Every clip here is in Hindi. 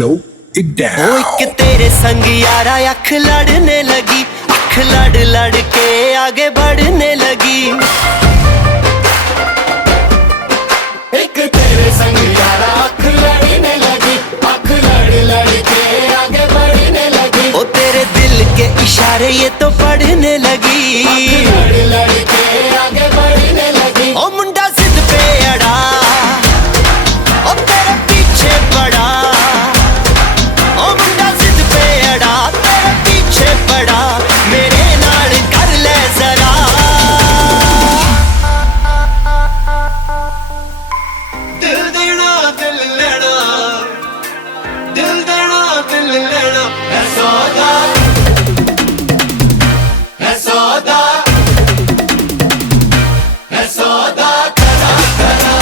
slow it down. ओ एक तेरे संग यारा अख लड़ने लगी, अख लड़ लड़ के आगे बढ़ने लगी। एक तेरे संग यारा अख लड़ने लगी, अख लड़ लड़ के आगे बढ़ने लगी। ओ तेरे दिल के इशारे ये तो पढ़ने लगी, अख लड़ लड़ के आगे बढ़ने लगी। ओ मुंडा जिद पे अड़ा, ओ तेरे पीछे पड़ा। ओ मुंडा जिद पे अड़ा, तेरे पीछे पड़ा। मेरे नाल कर ले जरा। दिल देना दिल लेना, दिल देना दिल लेना है सौदा, है सौदा, है सौदा करा करा,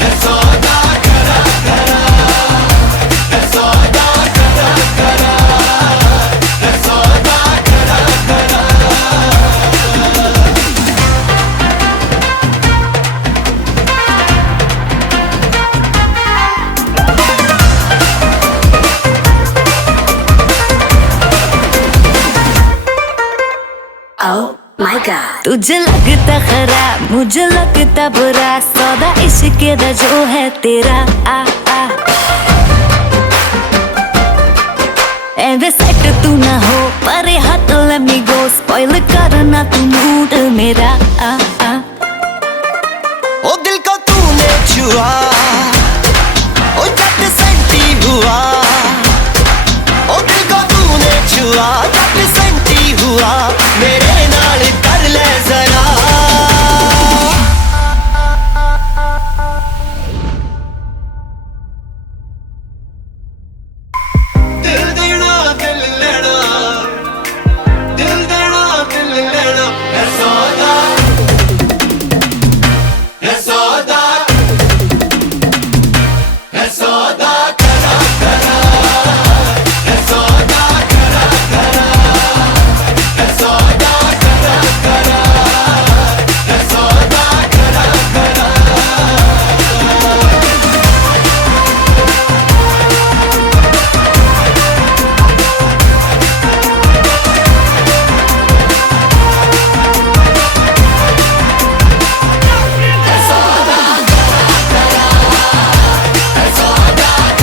है सौदा करा करा, है सौदा करा करा, है सौदा करा करा। Oh my God. तुझे लगता खराब, मुझे लगता बुरा, सौदा इश्क दा जो है तेरा। आ आ एवे सेट तू ना हो, पर हाथ let me go, spoil करना तू मूड मेरा। आ आ ओ दिल को तूने छुआ, ओ जट सेंटी हुआ। ओ दिल को तूने छुआ, जट सेंटी हुआ।